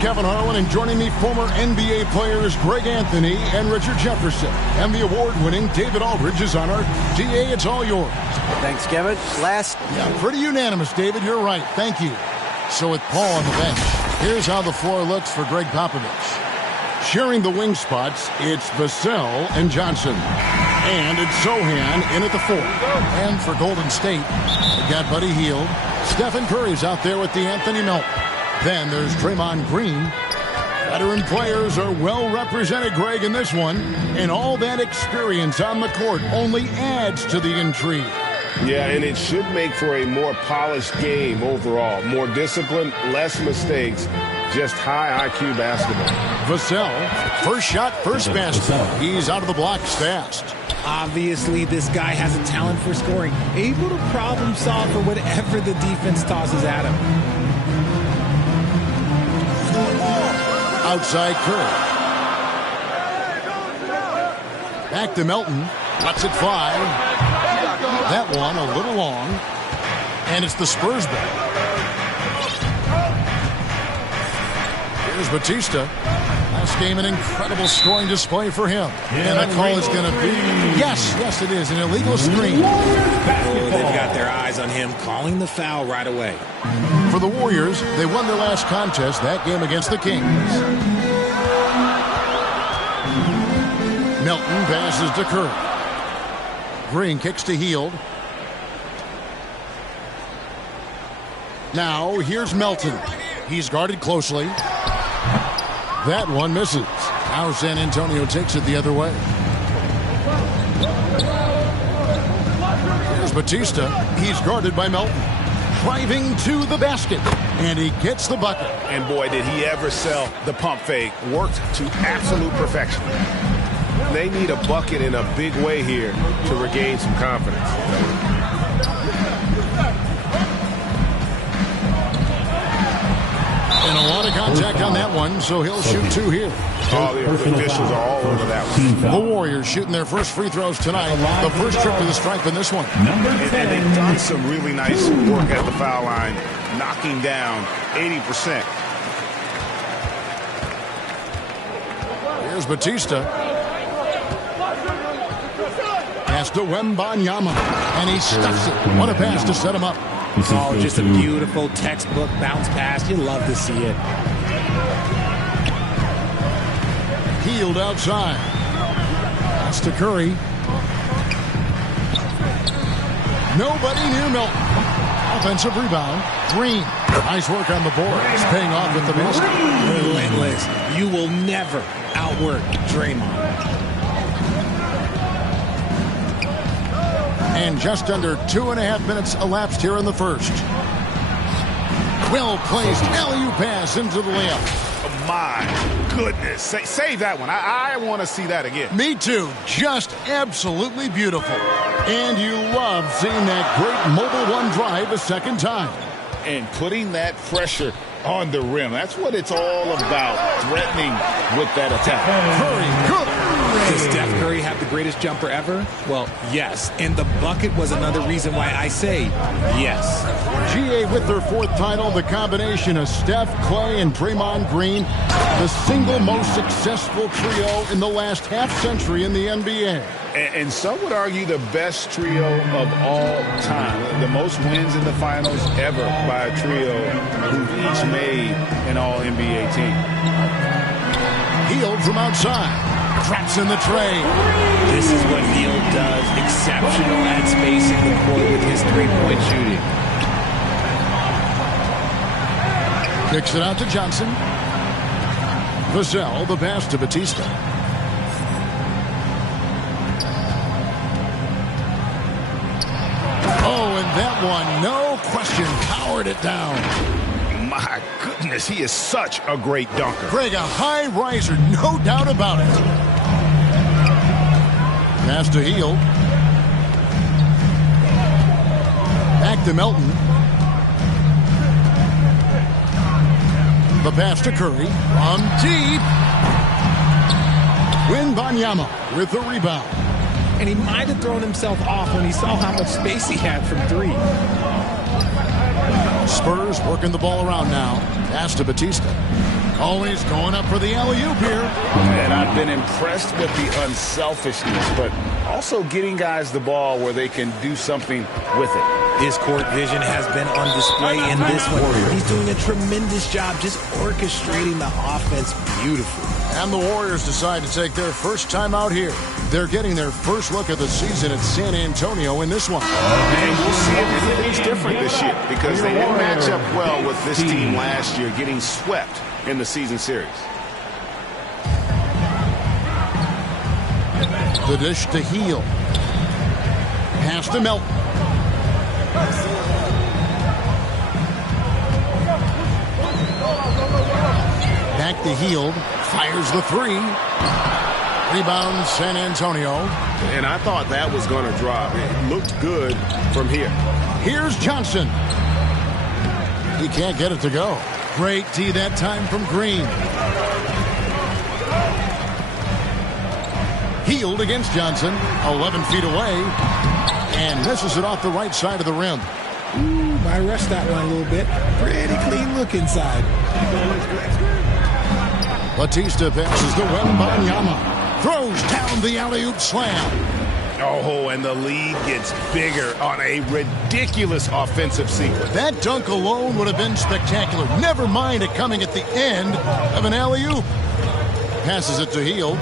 Kevin Harlan, and joining me, former NBA players Greg Anthony and Richard Jefferson. And the award-winning David Aldridge is on our DA. It's all yours. Thanks, Kevin. Yeah, pretty unanimous, David. You're right. Thank you. So with Paul on the bench, here's how the floor looks for Greg Popovich. Sharing the wing spots, it's Vassell and Johnson. And it's Sohan in at the 4. And for Golden State, they've got Buddy Hield. Stephen Curry's out there with the Anthony Melton. Then there's Draymond Green. Veteran players are well represented, Greg, in this one. And all that experience on the court only adds to the intrigue. Yeah, and it should make for a more polished game overall. More discipline, less mistakes, just high IQ basketball. Vassell, first shot, first basket. He's out of the blocks fast. Obviously, this guy has a talent for scoring. Able to problem solve for whatever the defense tosses at him. Outside Curry. Back to Melton. Lets it fly. That one a little long. And it's the Spurs ball. Here's Bautista. Last game, an incredible scoring display for him. And that call is going to be... Yes, it is. An illegal screen. They've got their eyes on him, calling the foul right away. For the Warriors, they won their last contest, that game against the Kings. Melton passes to Curry. Green kicks to Hield. Now, here's Melton. He's guarded closely. That one misses. Now San Antonio takes it the other way. Here's Bautista. He's guarded by Melton. Driving to the basket. And he gets the bucket. And boy, did he ever sell the pump fake. Worked to absolute perfection. They need a bucket in a big way here to regain some confidence. And a lot of contact on that one, so he'll shoot 2 here. Oh, the officials are all over that one. The Warriors shooting their first free throws tonight. The first trip to the stripe in this one. And they've done some really nice work at the foul line, knocking down 80%. Here's Bautista. Pass to Wembanyama. And he stuffs it. What a pass to set him up. Oh, just a beautiful textbook bounce pass. You love to see it. Hield outside. Pass to Curry. Nobody near Melton. Offensive rebound. Green. Nice work on the boards. Paying off with the basket. Relentless. You will never outwork Draymond. And just under 2.5 minutes elapsed here in the first. Well-placed alley-oop pass into the layup. Oh, my goodness. Save that one. I want to see that again. Me too. Just absolutely beautiful. And you love seeing that great mobile one drive a second time. And putting that pressure on the rim. That's what it's all about, threatening with that attack. Curry, good. Does Steph Curry have the greatest jumper ever? Well, yes. And the bucket was another reason why I say yes. GA with their 4th title, the combination of Steph, Clay, and Draymond Green, the single most successful trio in the last half-century in the NBA. And some would argue the best trio of all time. The most wins in the finals ever by a trio who've each made an All-NBA team. Hield from outside. Traps in the tray. This is what Hield does. Exceptional at space in the court with his three-point shooting. Kicks it out to Johnson. Vassell, the pass to Bautista. Oh, and that one, no question, powered it down. My goodness, he is such a great dunker. Greg, a high riser, no doubt about it. Pass to Hield. Back to Melton. The pass to Curry. From deep. Wembanyama with the rebound. And he might have thrown himself off when he saw how much space he had from 3. Spurs working the ball around now. Pass to Bautista. Always going up for the alley-oop here. And I've been impressed with the unselfishness, but also getting guys the ball where they can do something with it. His court vision has been on display in this one. He's doing a tremendous job just orchestrating the offense beautifully. And the Warriors decide to take their first time out here. They're getting their first look of the season at San Antonio in this one. And we'll see if anything's different this year because they didn't match up well with this team last year, getting swept in the season series. The dish to Heel. Pass to Melton. Back to Heel. Fires the three. Rebound San Antonio. And I thought that was going to drop. It looked good from here. Here's Johnson. He can't get it to go. Great tee that time from Green. Healed against Johnson. 11 feet away. And misses it off the right side of the rim. Ooh, I rushed that one a little bit. Pretty clean look inside. Bautista passes to Wembanyama. Throws down the alley-oop slam. Oh, and the lead gets bigger on a ridiculous offensive sequence. That dunk alone would have been spectacular. Never mind it coming at the end of an alley-oop. Passes it to Heel.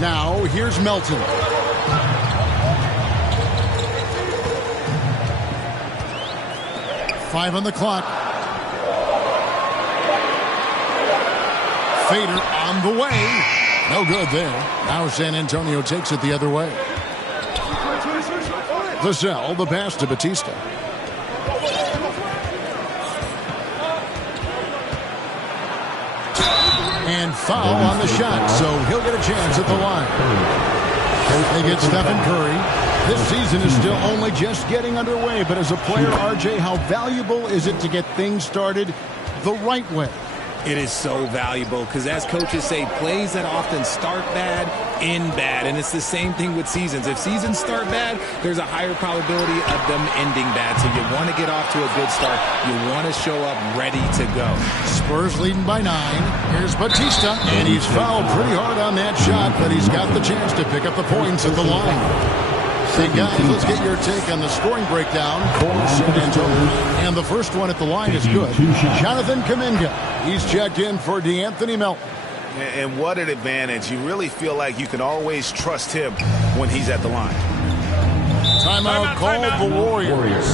Now, here's Melton. Five on the clock. Fader on the way. No good there. Now San Antonio takes it the other way. Vassell, the pass to Bautista. And foul on the shot, so he'll get a chance at the line. They get Stephen Curry. This season is still only just getting underway, but as a player, RJ, how valuable is it to get things started the right way? It is so valuable because, as coaches say, plays that often start bad, end bad. And it's the same thing with seasons. If seasons start bad, there's a higher probability of them ending bad. So you want to get off to a good start. You want to show up ready to go. Spurs leading by 9. Here's Bautista, and he's fouled pretty hard on that shot, but he's got the chance to pick up the points at the line. Hey guys, let's get your take on the scoring breakdown for San Antonio. And the first one at the line is good. Jonathan Kuminga. He's checked in for DeAnthony Melton. And what an advantage. You really feel like you can always trust him when he's at the line. Timeout called the Warriors.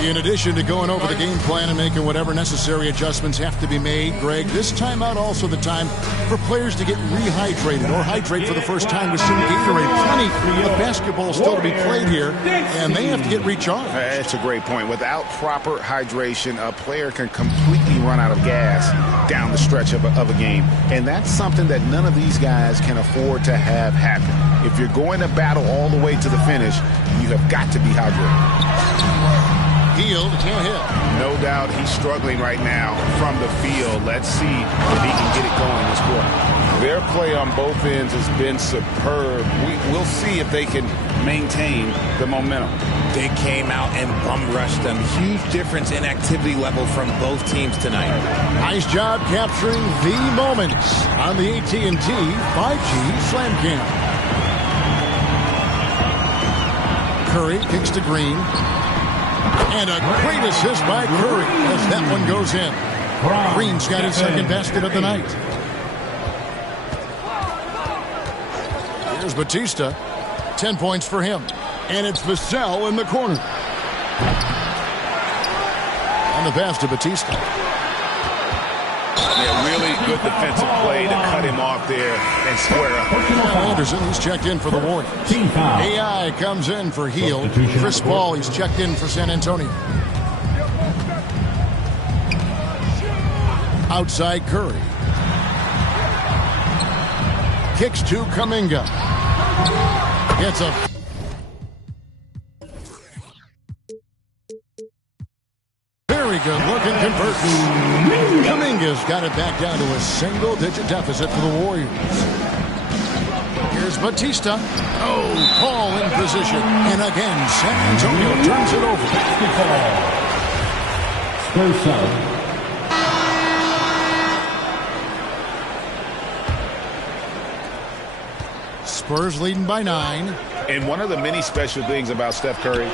In addition to going over the game plan and making whatever necessary adjustments have to be made, Greg, this timeout also the time for players to get rehydrated or hydrate for the first time with some Gatorade. Plenty of basketball still to be played here, and they have to get recharged. That's a great point. Without proper hydration, a player can completely run out of gas down the stretch of a game, and that's something that none of these guys can afford to have happen. If you're going to battle all the way to the finish, you have got to be hydrated. Hield can't hit. No doubt he's struggling right now from the field. Let's see if he can get it going this quarter. Their play on both ends has been superb. We'll see if they can maintain the momentum. They came out and bum rushed them. Huge difference in activity level from both teams tonight. Nice job capturing the moments on the AT&T 5G Slam Cam. Curry kicks to Green. And a great assist by Curry as that one goes in. Green's got his second basket of the night. Here's Bautista. 10 points for him. And it's Vassell in the corner. On the pass to Bautista. Yeah, really good defensive play to cut him off there and square up. Anderson, he's checked in for the Warriors. AI comes in for Hield. Chris Paul, he's checked in for San Antonio. Outside Curry. Kicks to Kuminga. It's a very good look and converts. Kuminga's got it back down to a single-digit deficit for the Warriors. Here's Bautista. Oh, Paul in position. And again, San Antonio turns it over. Spurs 7. Spurs leading by 9. And one of the many special things about Steph Curry,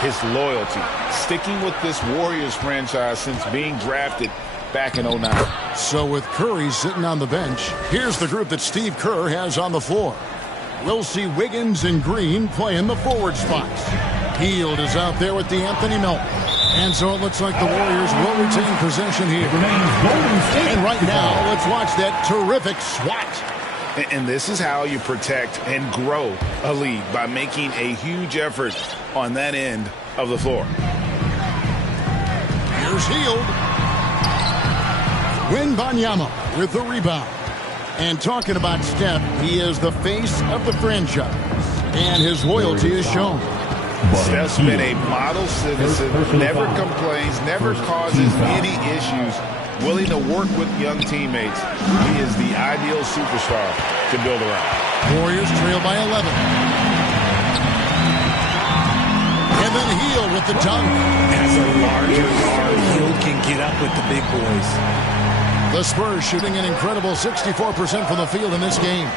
his loyalty. Sticking with this Warriors franchise since being drafted back in 09. So with Curry sitting on the bench, here's the group that Steve Kerr has on the floor. We'll see Wiggins and Green playing the forward spots. Hield is out there with Anthony Melton. And so it looks like the Warriors will retain possession here. And right now, let's watch that terrific swat. And this is how you protect and grow a lead, by making a huge effort on that end of the floor. Here's Hield. Wembanyama with the rebound. And talking about Steph, he is the face of the franchise. And his loyalty is shown. Steph's been a model citizen, never complains, never causes any issues, willing to work with young teammates. He is the ideal superstar to build around. Warriors trail by 11. And then Hield with the dunk. As a larger guard, Hield can get up with the big boys. The Spurs shooting an incredible 64% from the field in this game.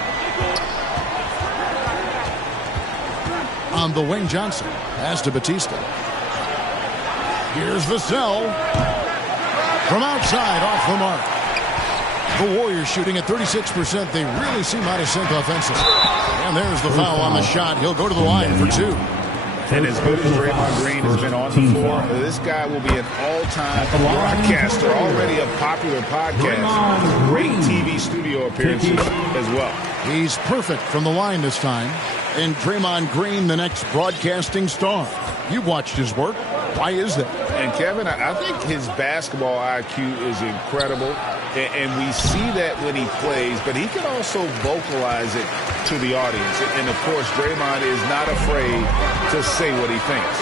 On the wing, Johnson. Pass to Bautista. Here's Vassell. From outside, off the mark. The Warriors shooting at 36%. They really seem out of sync offensively. And there's the foul on the shot. He'll go to the line for 2. And as good as Draymond Green has been on the floor, this guy will be an all-time broadcaster, already a popular podcast. Great TV studio appearances as well. He's perfect from the line this time. And Draymond Green, the next broadcasting star. You've watched his work. Why is that? And Kevin, I think his basketball IQ is incredible. And we see that when he plays, but he can also vocalize it to the audience. And of course, Draymond is not afraid to say what he thinks.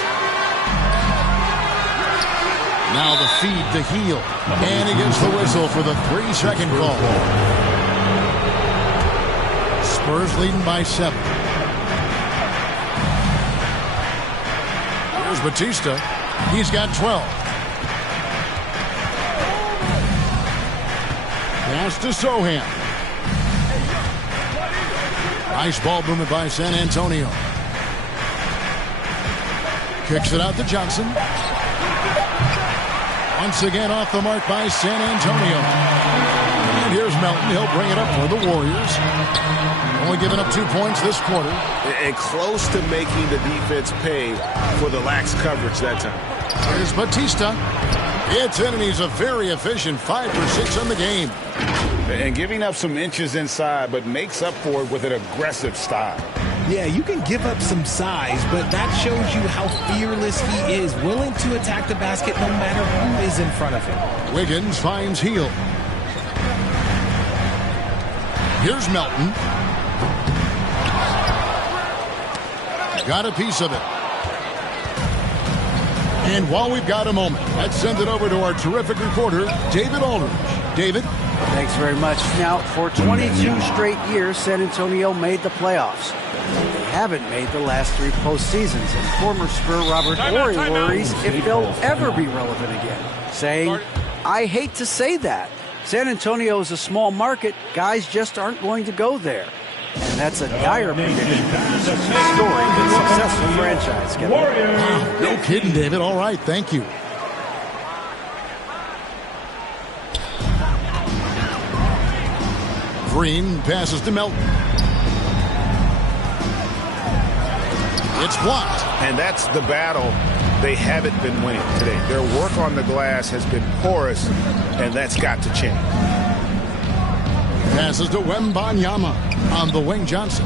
Now the feed to Hield. And he gets the whistle for the 3-second call. Spurs leading by 7. Here's Bautista. He's got 12. Pass to Sohan. Nice ball movement by San Antonio. Kicks it out to Johnson. Once again off the mark by San Antonio. And here's Melton. He'll bring it up for the Warriors. Only giving up 2 points this quarter. And close to making the defense pay for the lax coverage that time. Here's Bautista. It's in, and he's a very efficient 5 for 6 on the game. And giving up some inches inside, but makes up for it with an aggressive style. Yeah, you can give up some size, but that shows you how fearless he is, willing to attack the basket no matter who is in front of him. Wiggins finds Hield. Here's Melton. Got a piece of it. And while we've got a moment, let's send it over to our terrific reporter, David Aldridge. David? Thanks very much. Now, for 22 straight years, San Antonio made the playoffs. They haven't made the last 3 postseasons, and former Spur Robert Horry worries if they'll ever be relevant again, saying, I hate to say that. San Antonio is a small market. Guys just aren't going to go there. And that's a dire prediction. Story of a successful franchise. Wow, no kidding, David. All right, thank you. Green passes to Melton. It's blocked. And that's the battle they haven't been winning today. Their work on the glass has been porous, and that's got to change. Passes to Wembanyama on the wing. Johnson.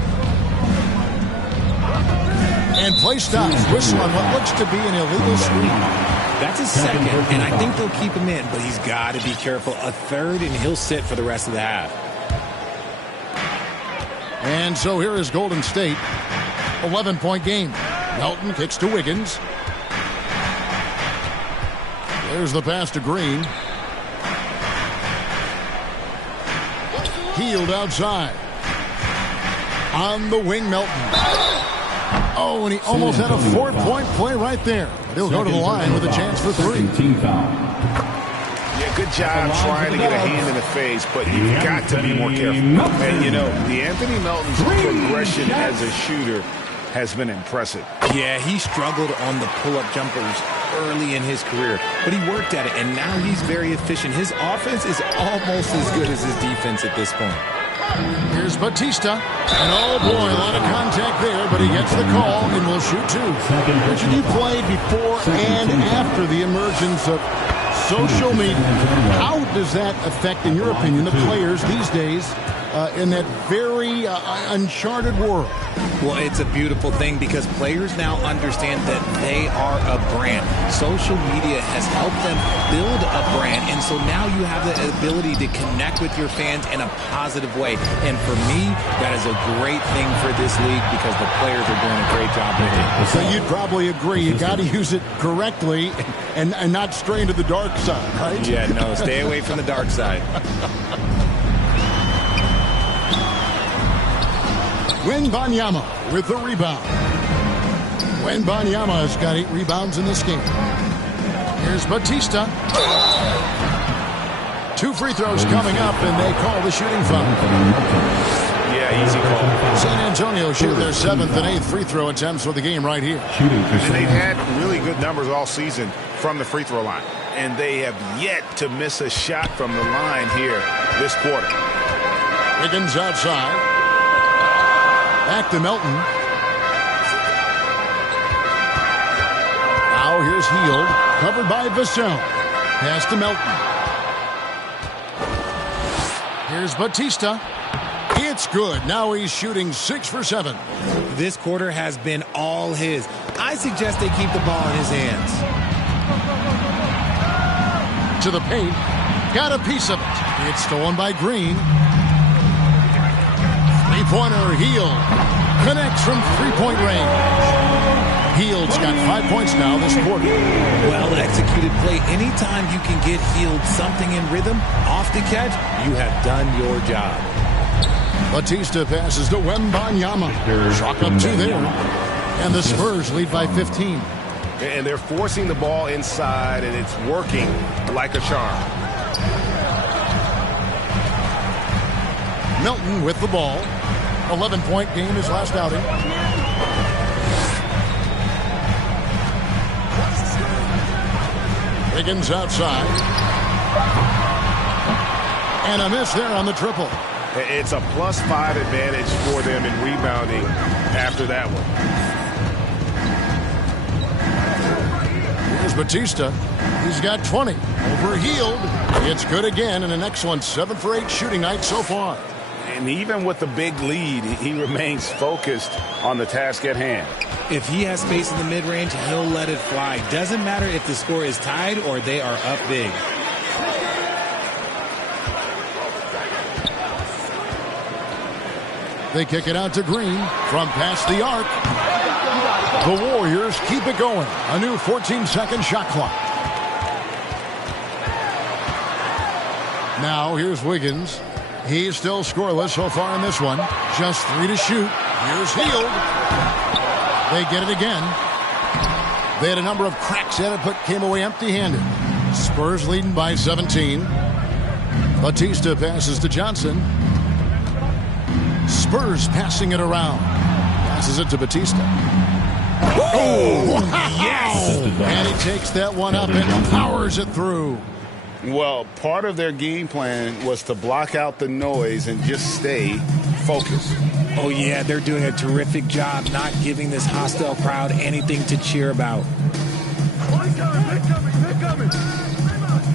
And play stops. Whistle on what looks to be an illegal screen. That's a second, and I think they'll keep him in, but he's got to be careful. A third, and he'll sit for the rest of the half. And so here is Golden State. 11-point game. Melton kicks to Wiggins. There's the pass to Green. Healed outside. On the wing, Melton. Oh, and he almost had a 4-point play right there. He'll go to the line with a chance for 3. Yeah, good job trying to get a hand in the face, but you've got to be more careful. And, you know, the Anthony Melton's progression as a shooter has been impressive. Yeah, he struggled on the pull-up jumpers early in his career, but he worked at it, and now he's very efficient. His offense is almost as good as his defense at this point. Here's Bautista. And oh boy, a lot of contact there, but he gets the call and will shoot 2. Richard, you played before and after the emergence of social media. How does that affect, in your opinion, the players these days in that very uncharted world? Well, it's a beautiful thing because players now understand that they are a brand. Social media has helped them build a brand, and so now you have the ability to connect with your fans in a positive way. And for me, that is a great thing for this league because the players are doing a great job with it. So you'd probably agree you got to use it correctly and not stray into the dark side, right? Yeah, no, stay away from the dark side. Wembanyama with the rebound. Wembanyama has got 8 rebounds in this game. Here's Bautista. 2 free throws coming up, and they call the shooting foul. Yeah, easy call. San Antonio shoot their 7th and 8th free throw attempts for the game right here. And they've had really good numbers all season from the free throw line. And they have yet to miss a shot from the line here this quarter. Wiggins outside. Back to Melton. Now here's Hield. Covered by Vassell. Pass to Melton. Here's Bautista. It's good. Now he's shooting 6 for 7. This quarter has been all his. I suggest they keep the ball in his hands. To the paint. Got a piece of it. It's stolen by Green. Three-pointer, Hield. Connects from 3-point range. Hield's got 5 points now this quarter. Well-executed play. Anytime you can get Hield something in rhythm, off the catch, you have done your job. Bautista passes to Wembanyama. Chalk up 2 there. And the Spurs lead by 15. And they're forcing the ball inside, and it's working like a charm. Melton with the ball. 11-point game his last outing. Wiggins outside. And a miss there on the triple. It's a +5 advantage for them in rebounding after that one. Here's Bautista. He's got 20. Over Hield. It's good again, and an excellent 7 for 8 shooting night so far. And even with the big lead, he remains focused on the task at hand. If he has space in the mid-range, he'll let it fly. Doesn't matter if the score is tied or they are up big. They kick it out to Green from past the arc. The Warriors keep it going. A new 14-second shot clock. Now here's Wiggins. He's still scoreless so far in this one. Just 3 to shoot. Here's Hield. They get it again. They had a number of cracks at it, but came away empty-handed. Spurs leading by 17. Bautista passes to Johnson. Spurs passing it around. Passes it to Bautista. Oh, wow. Yes! And he takes that one up and powers it through. Well, part of their game plan was to block out the noise and just stay focused. Oh, yeah, they're doing a terrific job not giving this hostile crowd anything to cheer about.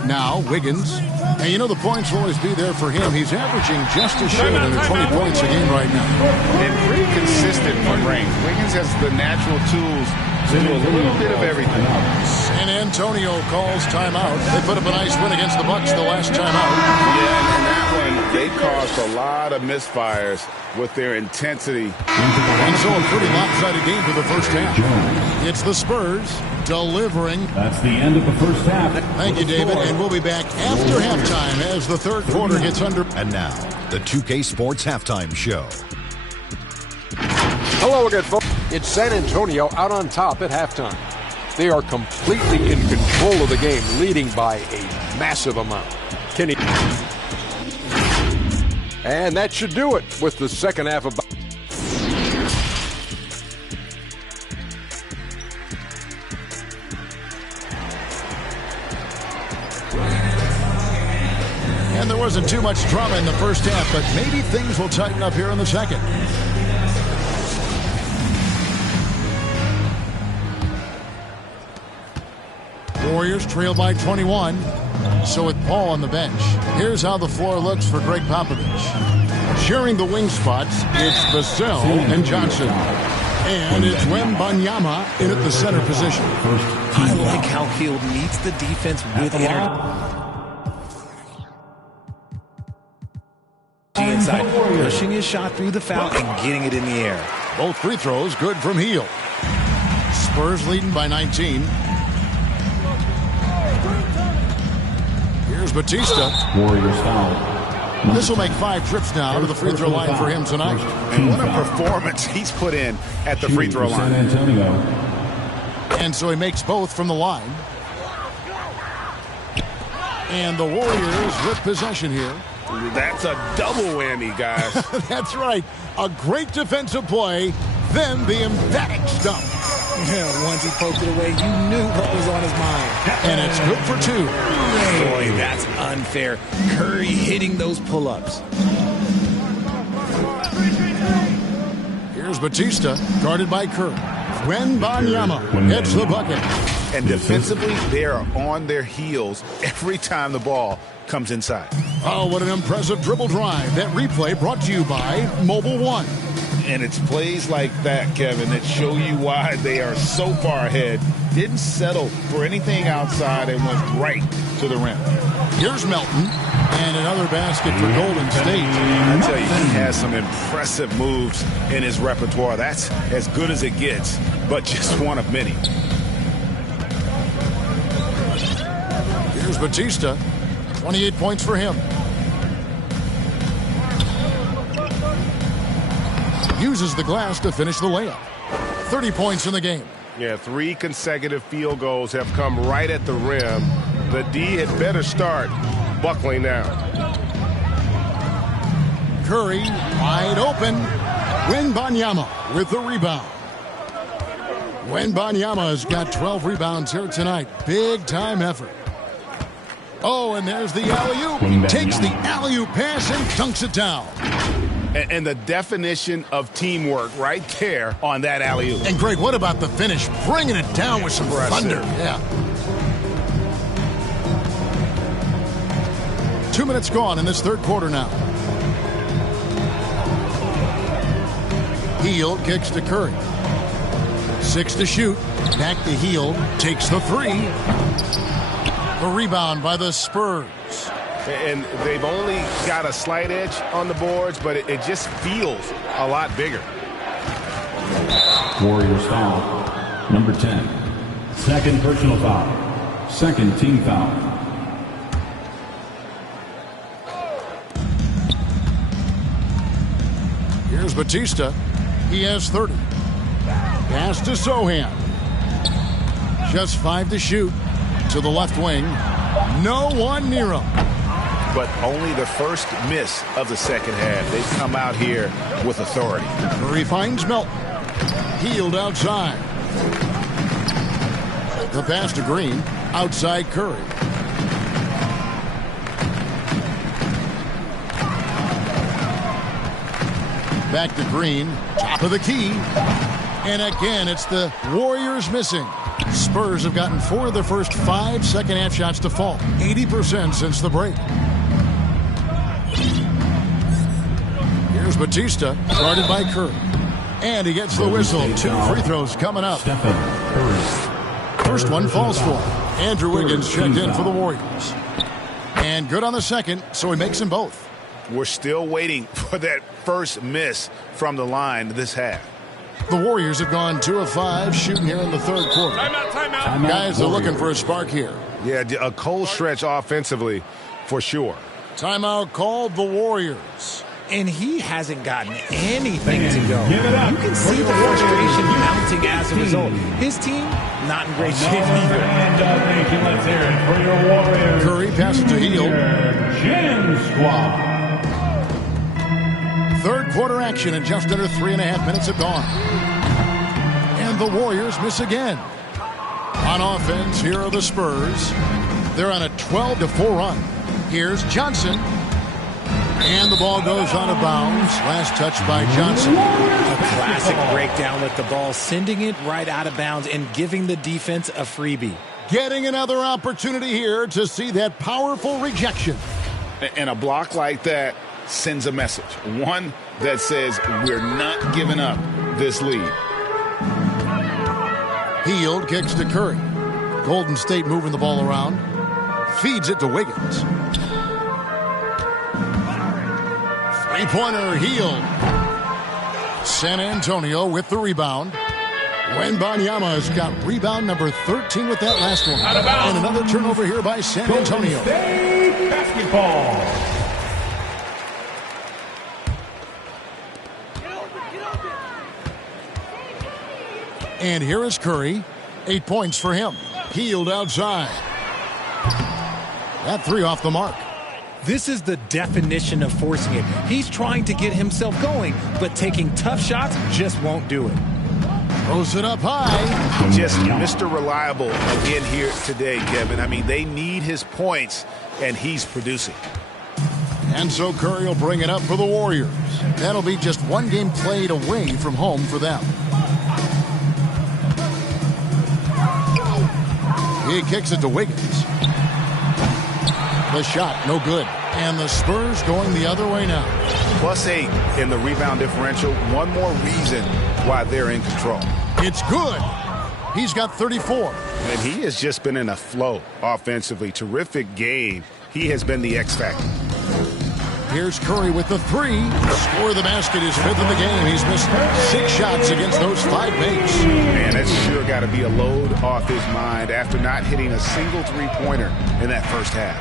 Now, Wiggins. And you know the points will always be there for him. He's averaging just a shade under 20 points a game right now. And pretty consistent from range. Wiggins has the natural tools to do a little bit of everything. San Antonio calls timeout. They put up a nice win against the Bucks the last timeout. Yeah, and in that one, they caused a lot of misfires with their intensity. And so a pretty lopsided game for the first half. It's the Spurs delivering. That's the end of the first half. Thank you, David. And we'll be back after halftime as the third quarter gets under. And now, the 2K Sports Halftime Show. Hello again, folks. It's San Antonio out on top at halftime. They are completely in control of the game, leading by a massive amount. Kenny. And that should do it with the second half of... And there wasn't too much drama in the first half, but maybe things will tighten up here in the second. Warriors trail by 21. So with Paul on the bench, here's how the floor looks for Greg Popovich. Sharing the wing spots, it's Vassell and Johnson. And it's Wembanyama in at the center position. I like how Hield meets the defense with energy. Inside, pushing his shot through the foul and getting it in the air. Both free throws good from Hield. Spurs leading by 19. Here's Bautista. Warriors foul. This will make 5 trips now to the free throw line for him tonight. And what a performance he's put in at the free throw line. San Antonio. And so he makes both from the line. And the Warriors with possession here. That's a double whammy, guys. That's right. A great defensive play, then the emphatic stump. Yeah, once he poked it away, you knew what was on his mind. And it's good for 2. Boy, that's unfair. Curry hitting those pull-ups. Here's Bautista, guarded by Curry. Wembanyama hits the bucket. And defensively, they are on their heels every time the ball comes inside. Oh, what an impressive dribble drive. That replay brought to you by Mobile One. And it's plays like that, Kevin, that show you why they are so far ahead. Didn't settle for anything outside and went right to the rim. Here's Melton. And another basket for Golden State. I tell you, he has some impressive moves in his repertoire. That's as good as it gets, but just one of many. Here's Bautista. 28 points for him. Uses the glass to finish the layup. 30 points in the game. Yeah, 3 consecutive field goals have come right at the rim. The D had better start buckling now. Curry wide open. Wembanyama with the rebound. Wembanyama has got 12 rebounds here tonight. Big time effort. Oh, and there's the alley-oop. Takes the alley-oop pass and dunks it down. And the definition of teamwork right there on that alley-oop. And Greg, what about the finish? Bringing it down with some thunder. Yeah. 2 minutes gone in this third quarter now. Hield kicks to Curry. 6 to shoot. Back to Hield. Takes the 3. The rebound by the Spurs. And they've only got a slight edge on the boards, but it just feels a lot bigger. Warriors foul. Number 10. Second personal foul. Second team foul. Here's Bautista. He has 30. Pass to Sohan. Just 5 to shoot. To the left wing. No one near him. But only the first miss of the second half. They've come out here with authority. Curry finds Melton. Healed outside. The pass to Green. Outside Curry. Back to Green. Top of the key. And again, it's the Warriors missing. Spurs have gotten 4 of their first 5 second-half shots to fall. 80% since the break. Here's Bautista, guarded by Curry. And he gets the whistle. 2 free throws coming up. First one falls for him. Andrew Wiggins checked in for the Warriors. And good on the second, so he makes them both. We're still waiting for that first miss from the line this half. The Warriors have gone 2 of 5 shooting here in the third quarter. Timeout. Guys are looking for a spark here. Yeah, a cold stretch offensively for sure. Timeout called the Warriors. And he hasn't gotten anything to go. You can see the frustration mounting as a result. His team, not in great shape either. Let's hear it for your Warriors. Curry passes to Hield. Gym Squad. Third quarter action in just under 3.5 minutes have gone. And the Warriors miss again. On offense, here are the Spurs. They're on a 12-4 run. Here's Johnson. And the ball goes out of bounds. Last touch by Johnson. A classic breakdown with the ball, sending it right out of bounds and giving the defense a freebie. Getting another opportunity here to see that powerful rejection. And a block like that sends a message. One that says we're not giving up this lead. Hield kicks to Curry. Golden State moving the ball around. Feeds it to Wiggins. Three-pointer, Hield. San Antonio with the rebound. Wembanyama's got rebound number 13 with that last one. And another turnover here by San Antonio. Basketball. And here is Curry. 8 points for him. Hield outside. That 3 off the mark. This is the definition of forcing it. He's trying to get himself going, but taking tough shots just won't do it. Throws it up high. Just Mr. Reliable again here today, Kevin. I mean, they need his points, and he's producing. And so Curry will bring it up for the Warriors. That'll be just 1 game played away from home for them. He kicks it to Wiggins. The shot, no good. And the Spurs going the other way now. +8 in the rebound differential. One more reason why they're in control. It's good. He's got 34. And he has just been in a flow offensively. Terrific game. He has been the X factor. Here's Curry with the 3. Score the basket, his 5th in the game. He's missed 6 shots against those 5 mates. Man, that's sure got to be a load off his mind after not hitting a single three-pointer in that first half.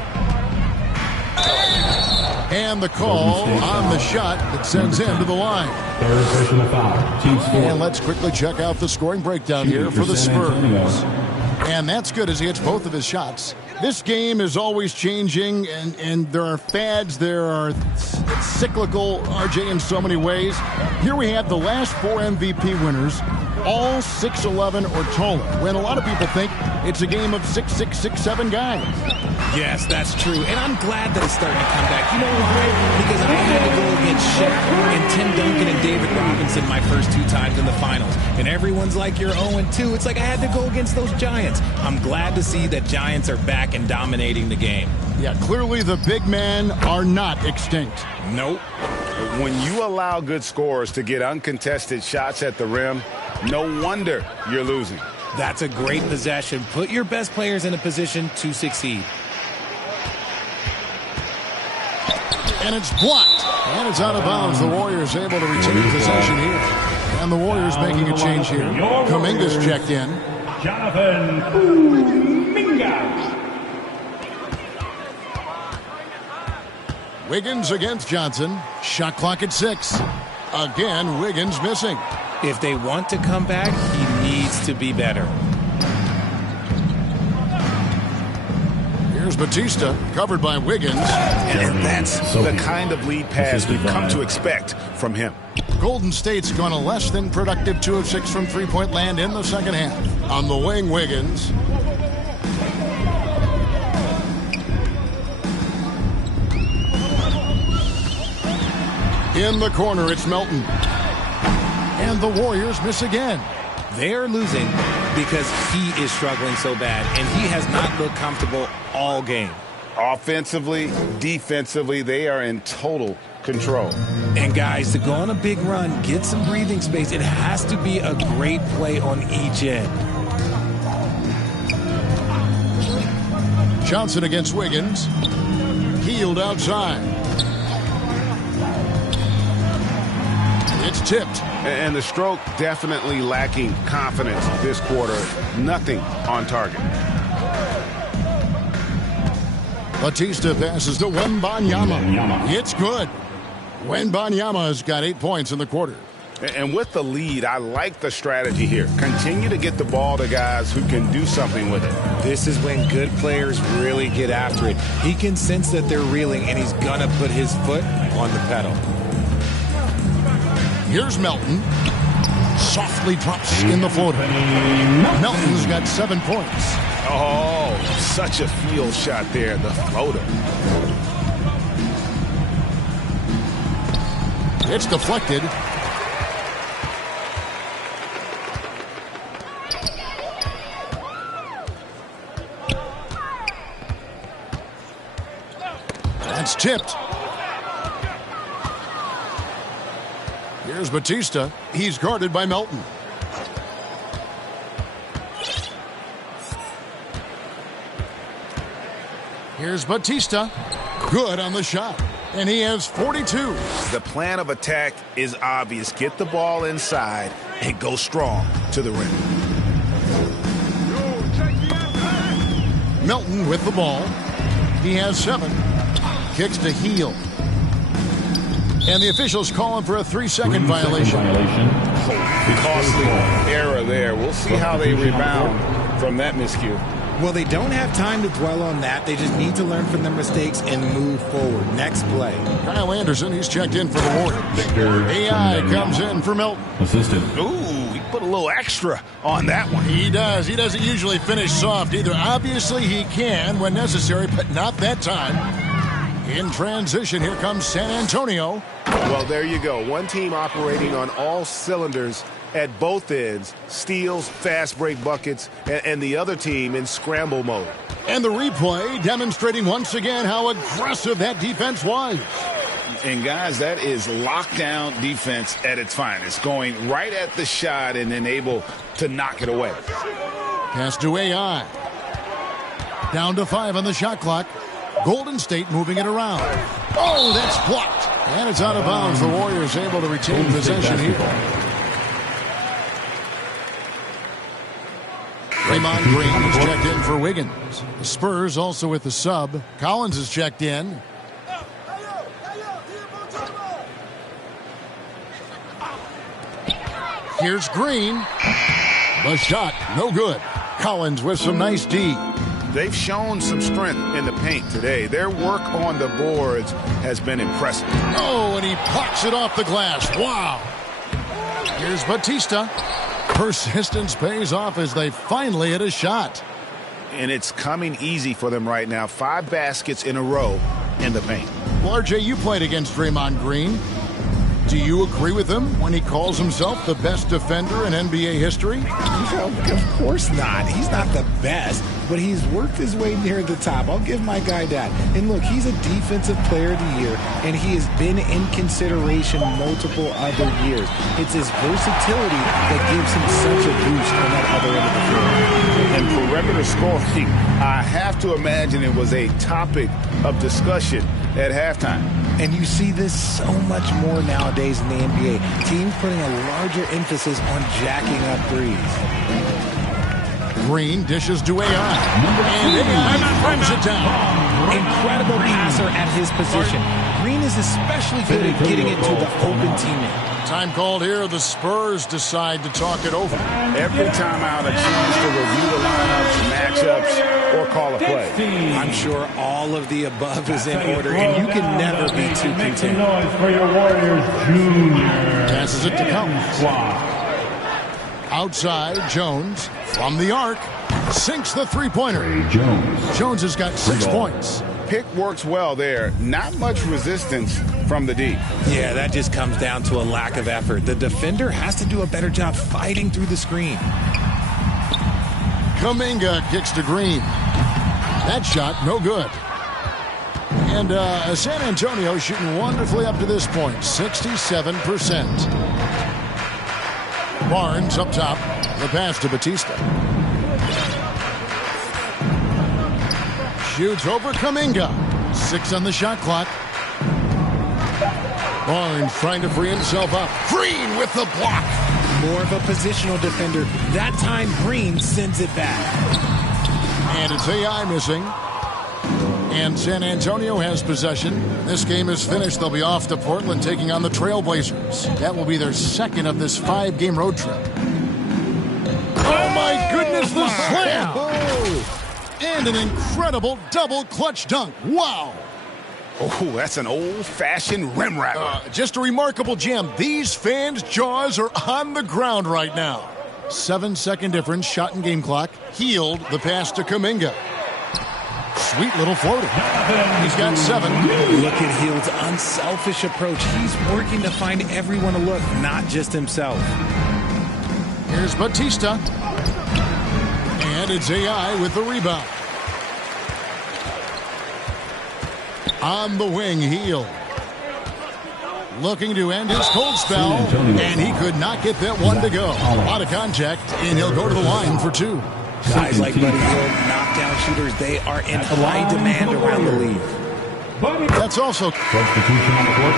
And the call on the shot that sends him to the line. Third personal foul. Team score. And let's quickly check out the scoring breakdown here for the Spurs. And that's good as he hits both of his shots. This game is always changing, and there are fads, there are cyclical, RJ, in so many ways. Here we have the last 4 MVP winners, all 6'11" or taller, when a lot of people think it's a game of 6'6", 6'7" guys. Yes, that's true. And I'm glad that it's starting to come back. You know why? Because I had to go against Shaq and Tim Duncan and David Robinson my first 2 times in the finals. And everyone's like, you're 0-2. It's like I had to go against those Giants. I'm glad to see that Giants are back and dominating the game. Yeah, clearly the big men are not extinct. Nope. When you allow good scorers to get uncontested shots at the rim, no wonder you're losing. That's a great possession. Put your best players in a position to succeed. And it's blocked. And it's out of bounds. The Warriors able to retain possession here. And the Warriors making a change here. Kuminga's checked in. Jonathan Kuminga. Wiggins against Johnson. Shot clock at 6. Again, Wiggins missing. If they want to come back, he needs to be better. Here's Bautista, covered by Wiggins. And that's the kind of lead pass we've come to expect from him. Golden State's gone a less than productive 2 of 6 from three-point land in the second half. On the wing, Wiggins. In the corner, it's Melton. And the Warriors miss again. They're losing because he is struggling so bad, and he has not looked comfortable all game. Offensively, defensively, they are in total control. And guys, to go on a big run, get some breathing space, it has to be a great play on each end. Johnson against Wiggins. Healed outside. It's tipped. And the stroke definitely lacking confidence this quarter. Nothing on target. Bautista passes to Wembanyama. It's good. Wembanyama's got 8 points in the quarter. And with the lead, I like the strategy here. Continue to get the ball to guys who can do something with it. This is when good players really get after it. He can sense that they're reeling, and he's going to put his foot on the pedal. Here's Melton. Softly drops in the floater. Melton's got 7 points. Oh, such a field shot there, the floater. It's deflected. That's tipped. Here's Bautista. He's guarded by Melton. Here's Bautista. Good on the shot. And he has 42. The plan of attack is obvious. Get the ball inside and go strong to the rim. Melton with the ball. He has 7. Kicks to Heel. And the officials call him for a 3-second violation. Costly error there. We'll see how they rebound from that miscue. Well, they don't have time to dwell on that. They just need to learn from their mistakes and move forward. Next play. Kyle Anderson, he's checked in for the Warriors. AI comes in for Melton. Assistant. Ooh, he put a little extra on that one. He does. He doesn't usually finish soft either. Obviously, he can when necessary, but not that time. In transition, here comes San Antonio. Well, there you go. One team operating on all cylinders at both ends. Steals, fast break buckets, and the other team in scramble mode. And the replay demonstrating once again how aggressive that defense was. And, guys, that is lockdown defense at its finest. Going right at the shot and then able to knock it away. Pass to AI. Down to 5 on the shot clock. Golden State moving it around. Oh, that's blocked. And it's out of bounds. The Warriors able to retain possession here. Draymond Green is checked in for Wiggins. The Spurs also with the sub. Collins is checked in. Here's Green. The shot, no good. Collins with some nice D. They've shown some strength in the paint today. Their work on the boards has been impressive. Oh, and he plucks it off the glass. Wow. Here's Bautista. Persistence pays off as they finally hit a shot. And it's coming easy for them right now. 5 baskets in a row in the paint. Well, RJ, you played against Draymond Green. Do you agree with him when he calls himself the best defender in NBA history? Of course not. He's not the best, but he's worked his way near the top. I'll give my guy that. And look, he's a defensive player of the year, and he has been in consideration multiple other years. It's his versatility that gives him such a boost on that other end of the floor. And perimeter scoring, I have to imagine it was a topic of discussion at halftime. And you see this so much more nowadays in the NBA. Teams putting a larger emphasis on jacking up threes. Green dishes to AI. And AI throws it down. Incredible passer at his position. Green is especially good at getting it to the open teammate. Time called here. The Spurs decide to talk it over. Every time out, a chance to review the lineups, matchups, or call a play. I'm sure all of the above is in order, and you can never be too content. For your Warriors, Junior. Passes it to Collins. Outside, Jones from the arc sinks the three-pointer. Jones has got 6 points. Pick works well there. Not much resistance from the D. Yeah, that just comes down to a lack of effort. The defender has to do a better job fighting through the screen. Kuminga kicks to Green. That shot, no good. And San Antonio shooting wonderfully up to this point, 67%. Barnes up top, the pass to Bautista. Shoots over Kuminga. 6 on the shot clock. Barnes trying to free himself up. Green with the block. More of a positional defender. That time, Green sends it back. And it's AI missing. And San Antonio has possession. This game is finished. They'll be off to Portland taking on the Trailblazers. That will be their second of this 5-game road trip. Oh, my goodness, the slam! And an incredible double clutch dunk. Wow. Oh, that's an old-fashioned rim wrapper. Just a remarkable gem. These fans' jaws are on the ground right now. 7-second difference, shot and game clock. Healed the pass to Kuminga. Sweet little floater. He's got 7. Look at Hield's unselfish approach. He's working to find everyone to look, not just himself. Here's Bautista. And it's AI with the rebound. On the wing, Hield. Looking to end his cold spell. And he could not get that one to go. A lot of contact, and he'll go to the line for 2. Guys like Buddy Hield, knockdown shooters, they are in high demand around the league. That's also Substitution on the court.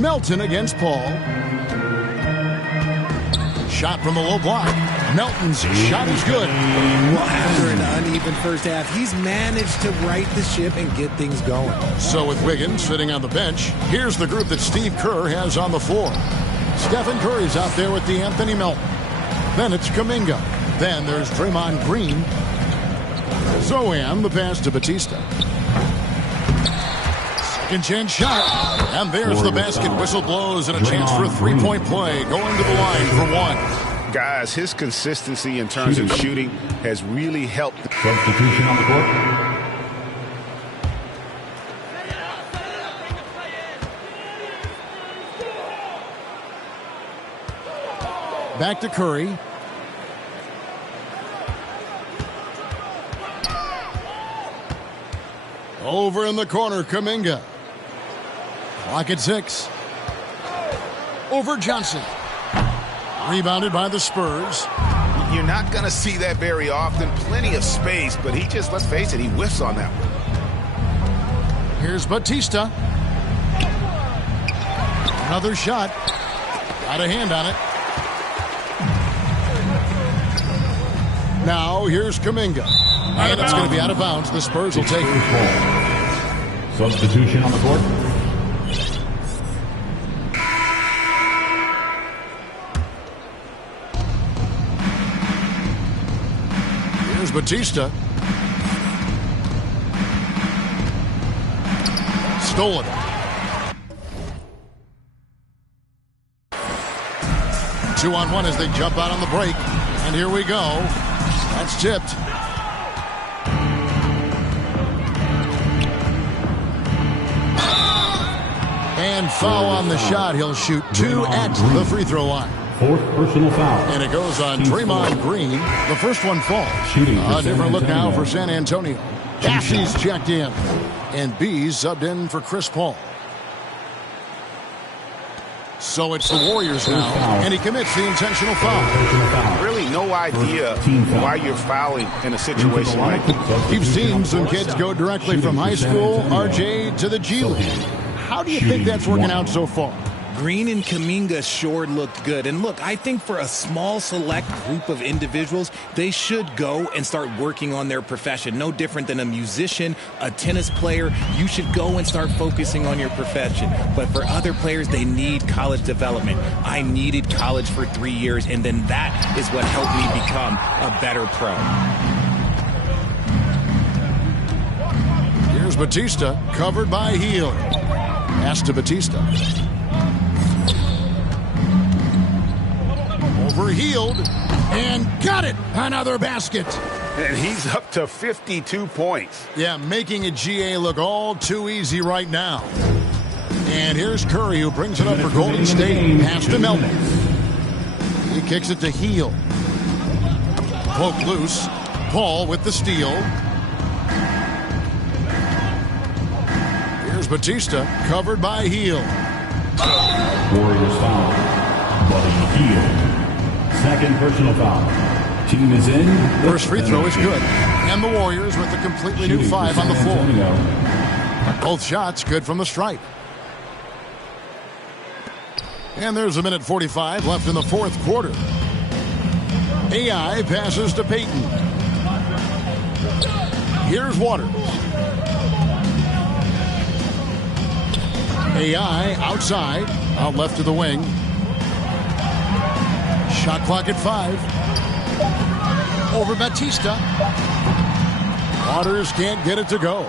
Melton against Paul. Shot from the low block. Melton's shot is good. Well, after an uneven first half, he's managed to right the ship and get things going. So with Wiggins sitting on the bench, here's the group that Steve Kerr has on the floor. Stephen Curry's out there with D'Anthony Melton. Then it's Kuminga. Then there's Draymond Green. Zohan, the pass to Bautista. Second chance shot. And there's the basket. Whistle blows and a chance for a 3-point play. Going to the line for 1. Guys, his consistency in terms of shooting has really helped. Substitution on the court. Back to Curry. Over in the corner, Kuminga. Clock at 6. Over Johnson. Rebounded by the Spurs. You're not going to see that very often. Plenty of space, but he just, let's face it, he whiffs on that one. Here's Bautista. Another shot. Got a hand on it. Now here's Kuminga. And it's going to be out of bounds. The Spurs will take it. Substitution on the court. Here's Bautista. Stolen. Two on one as they jump out on the break. And here we go. That's tipped. And foul on the shot. He'll shoot 2 at the free throw line. Fourth personal foul. And it goes on Draymond Green. The first one falls. A different look now for San Antonio. Cassie's checked in. And B's subbed in for Chris Paul. So it's the Warriors now, and he commits the intentional foul. Really no idea why you're fouling in a situation like that. You've seen some kids go directly from high school, RJ, to the G League. How do you think that's working out so far? Green and Kuminga sure looked good. And look, I think for a small select group of individuals, they should go and start working on their profession. No different than a musician, a tennis player. You should go and start focusing on your profession. But for other players, they need college development. I needed college for 3 years, and then that is what helped me become a better pro. Here's Bautista, covered by Heel. Pass to Bautista. Overhealed, and got it! Another basket. And he's up to 52 points. Yeah, making a GA look all too easy right now. And here's Curry, who brings it up for Golden State. Pass to Melton. He kicks it to Heel. Poke loose. Paul with the steal. Here's Bautista, covered by Heel. Warriors foul. Buddy Hield. Second personal foul. Team is in. First free throw is good. And the Warriors with a completely new 5 on the floor. Both shots good from the stripe. And there's a minute 45 left in the fourth quarter. AI passes to Payton. Here's Waters. AI outside, out left to the wing. Shot clock at 5. Over Bautista. Waters can't get it to go.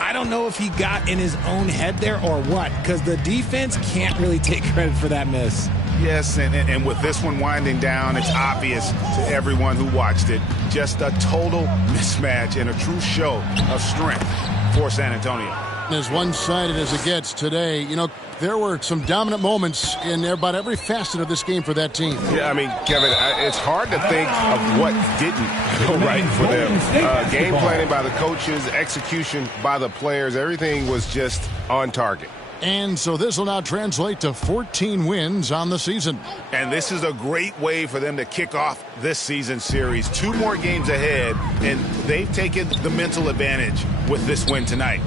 I don't know if he got in his own head there or what, because the defense can't really take credit for that miss. Yes, and with this one winding down, it's obvious to everyone who watched it. Just a total mismatch and a true show of strength for San Antonio. As one-sided as it gets today, you know, there were some dominant moments in about every facet of this game for that team. Yeah, I mean, Kevin, it's hard to think of what didn't go right for them. Game planning by the coaches, execution by the players, everything was just on target. And so this will now translate to 14 wins on the season. And this is a great way for them to kick off this season series. 2 more games ahead, and they've taken the mental advantage with this win tonight.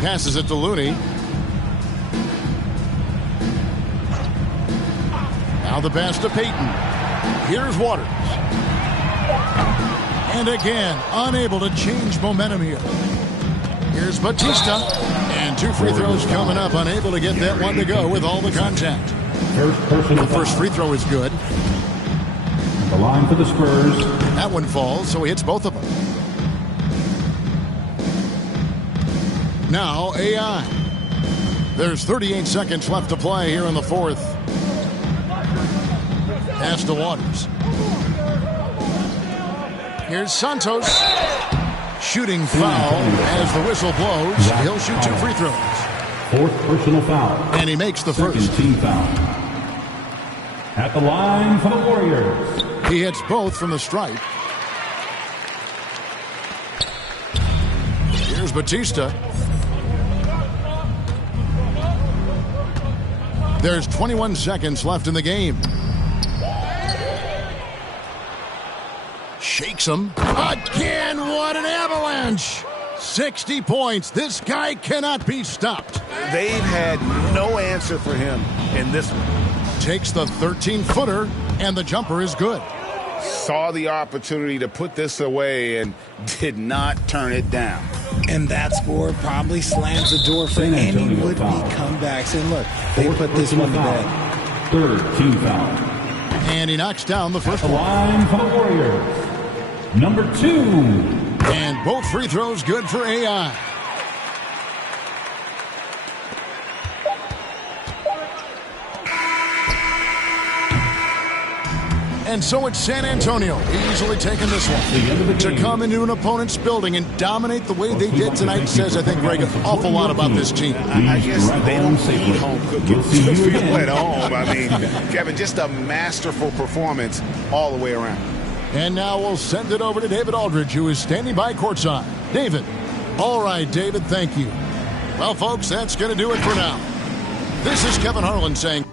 Passes it to Looney. Now the pass to Payton. Here's Waters. And again, unable to change momentum here. Here's Bautista. And 2 free throws coming up. Unable to get that one to go with all the contact. The first free throw is good. The line for the Spurs. That one falls, so he hits both of them. Now AI. There's 38 seconds left to play here in the fourth. Pass to Waters. Here's Santos. Shooting foul as the whistle blows. He'll shoot 2 free throws. Fourth personal foul. And he makes the first. Second team foul. At the line for the Warriors. He hits both from the stripe. Here's Bautista. There's 21 seconds left in the game. Shakes him. Again, what an avalanche. 60 points. This guy cannot be stopped. They've had no answer for him in this one. Takes the 13-footer, and the jumper is good. Saw the opportunity to put this away and did not turn it down. And that score probably slams the door for any would-be comebacks. And look, they put this one to bed. Third team foul. And he knocks down the first one. Line for the Warriors. Number 2. And both free throws good for AI. And so it's San Antonio easily taking this one. To come into an opponent's building and dominate the way they did tonight says, I think, Greg, an awful lot about this team. I guess they don't need home cooking to feel at home. I mean, Kevin, just a masterful performance all the way around. And now we'll send it over to David Aldridge, who is standing by courtside. David. All right, David, thank you. Well, folks, that's going to do it for now. This is Kevin Harlan saying...